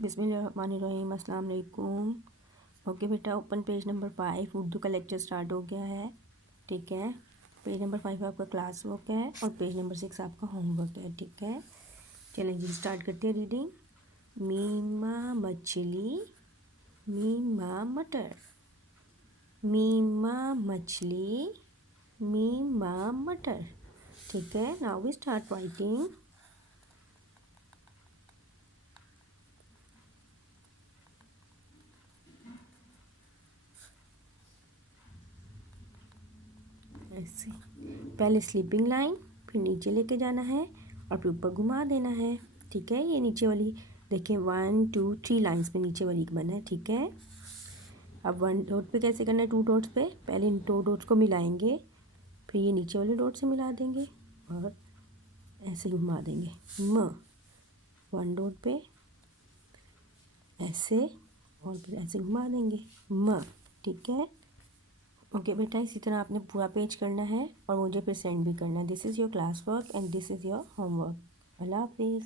बिस्मिल्लाहिर्रहमानिर्रहीम, अस्सलाम वालेकुम। ओके बेटा, ओपन पेज नंबर 5। उर्दू का लेक्चर स्टार्ट हो गया है। ठीक है, पेज नंबर 5 आपका क्लास वर्क है और पेज नंबर 6 आपका होमवर्क है। ठीक है, चलें जी स्टार्ट करते हैं रीडिंग। मीमा मछली, मीमा मटर, मीमा मछली, मीमा मटर। ठीक है, नाउ वी स्टार्ट राइटिंग। ऐसे पहले स्लीपिंग लाइन, फिर नीचे लेके जाना है और फिर ऊपर घुमा देना है। ठीक है, ये नीचे वाली देखें 1 2 3 लाइंस में नीचे वाली बना है। ठीक है, अब 1 डॉट पे कैसे करना है? 2 डॉट्स पे पहले इन 2 डॉट्स को मिलाएंगे, फिर ये नीचे वाले डॉट से मिला देंगे और ऐसे घुमा देंगे। 1 डॉट पे ऐसे और फिर ऐसे घुमा देंगे म। ठीक है, ओके बेटा, इसी तरह आपने पूरा पेज करना है और मुझे फिर सेंड भी करना है। This is your class work and this is your homework. अल्लाह हाफिज़।